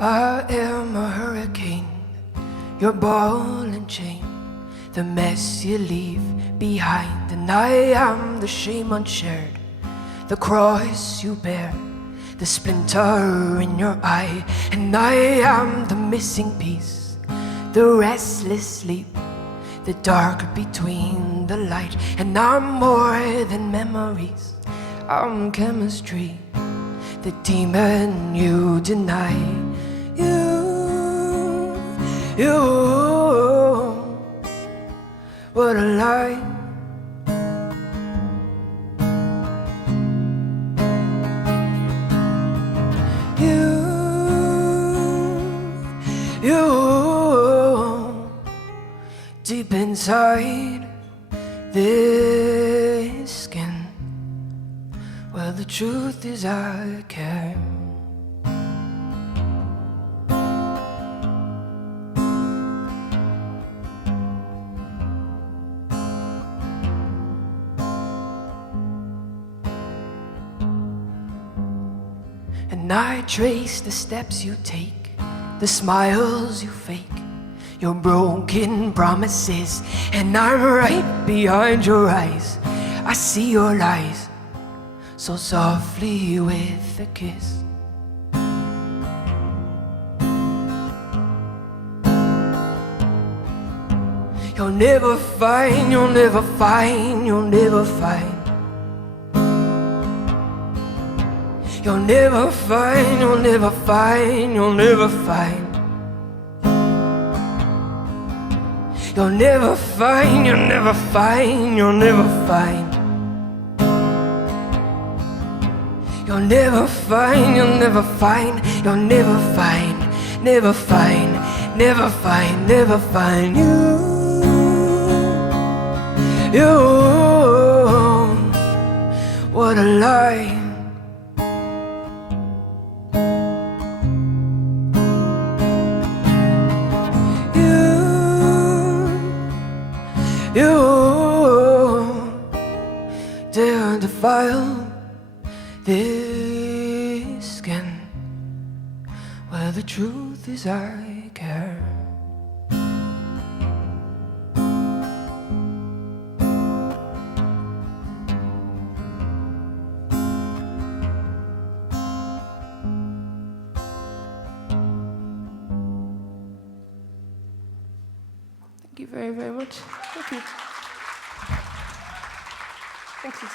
I am a hurricane, your ball and chain, the mess you leave behind. And I am the shame unshared, the cross you bear, the splinter in your eye. And I am the missing piece, the restless sleep, the dark between the light. And I'm more than memories, I'm chemistry, the demon you deny. You, what a lie. You, deep inside this skin, well, the truth is I care. And I trace the steps you take, the smiles you fake, your broken promises. And I'm right behind your eyes, I see your lies, so softly with a kiss. You'll never find, you'll never find, you'll never find. You'll never find, you'll never find, you'll never find. You'll never find, you'll never find, you'll never find. You'll never find, you'll never find, you'll never find, never find, never find, never find you, what a lie. You dare defile this skin, where the truth is I care. Thank you very, very much. Thank you. Thank you.